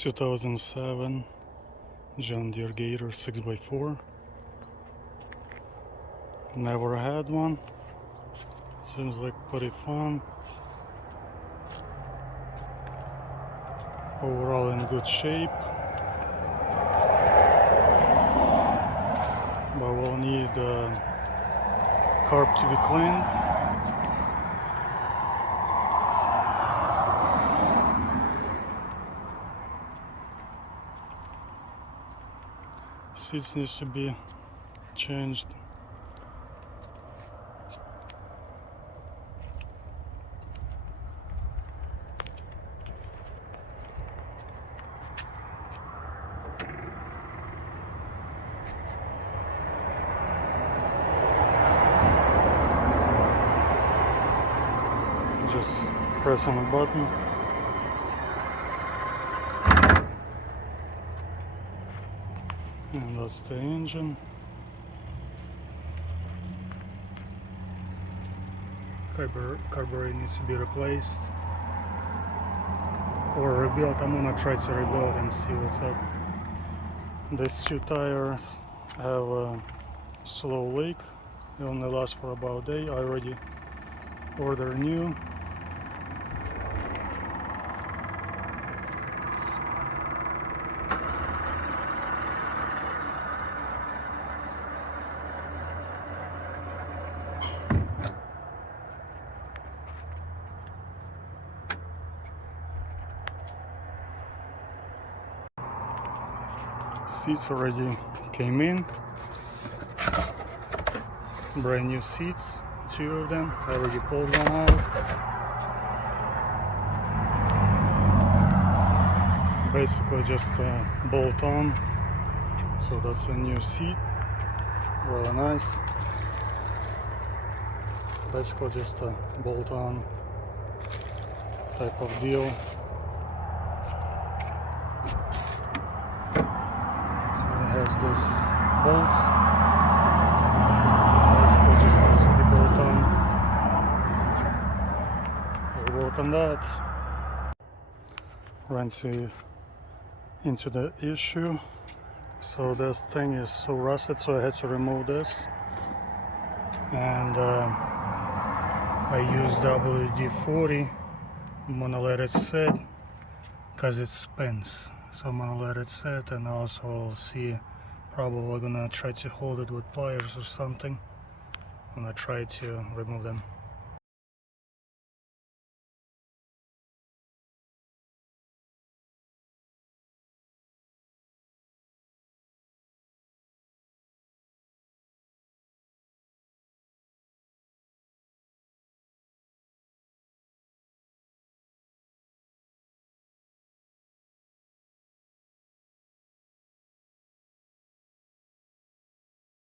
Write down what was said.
2007 John Deere Gator 6x4. Never had one. Seems like pretty fun. Overall in good shape. But we'll need the carb to be cleaned. Seats needs to be changed. Just press on the button. And that's the engine. Carburetor needs to be replaced or rebuilt. I'm gonna try to rebuild and see what's up. These two tires have a slow leak. It only lasts for about a day. I already ordered new. Seats already came in. Brand new seats, 2 of them. I already pulled one out. Basically just a bolt on. So that's a new seat. Really nice. Basically just a bolt on type of deal. Has those bolts. Basically just needs to be bolt on. We'll work on that. Ran into the issue. So this thing is so rusted, so I had to remove this. And I used WD-40. I'm gonna let it sit because it spins. So I'm gonna let it sit, and also I'll see, probably gonna try to hold it with pliers or something when I try to remove them.